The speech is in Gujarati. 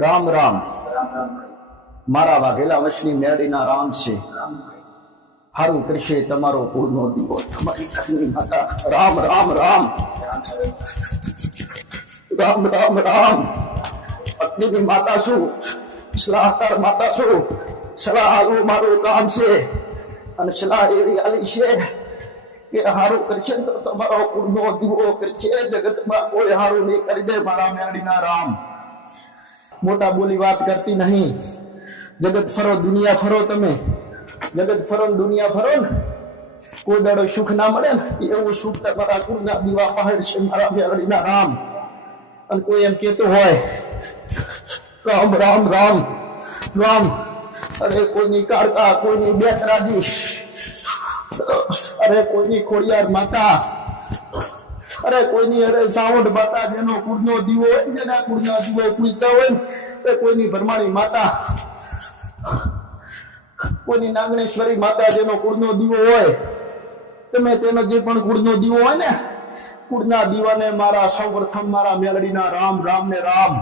રામ રામ મારા વાઘેલા વંશની મેરડીના રામ છે. હારું કરશે તમારો કુળનો દીવો, તમારી ઘરની માતા. રામ રામ રામ રામ રામ રામ. પત્નીની માતા છું, સલાહકાર માતા છું. સલાહ હારું મારું કામ છે અને સલાહ એવી આલી છે કે હારું કરશે તો તમારો કુળનો દીવો કરશે. જગતમાં કોઈ હારું નહીં કરી દે મારા મેરડીના રામ. મોટા બોલી વાત કરતી નહીં. જગત ફરો, દુનિયા ફરો. તમે જગત ફરો ને દુનિયા ફરો ને, કોઈ દાડો સુખ ના મળે ને એવું સુખ તમારા કુળના દીવા પહાડ છે મારા મેરડીના રામ. અને કોઈ એમ કેતો હોય રામ રામ રામ રામ, અરે કોઈની કાળકા, કોઈની બેતરાજી, અરે કોઈની ખોડિયાર માતા, અરે કોઈની અરે સાવંડ માતા, જેનો કુળનો દીવો હોય, જેના કુળના દીવો પૂજતા હોય ને, કોઈની ભરમાણી માતા, કોઈની નાગણેશ્વરી માતા, જેનો કુળનો દીવો હોય. તમે તેનો જે પણ કુળનો દીવો હોય ને, કુળના દીવાને મારા સૌ પ્રથમ મારા મેલડીના રામ રામ ને રામ.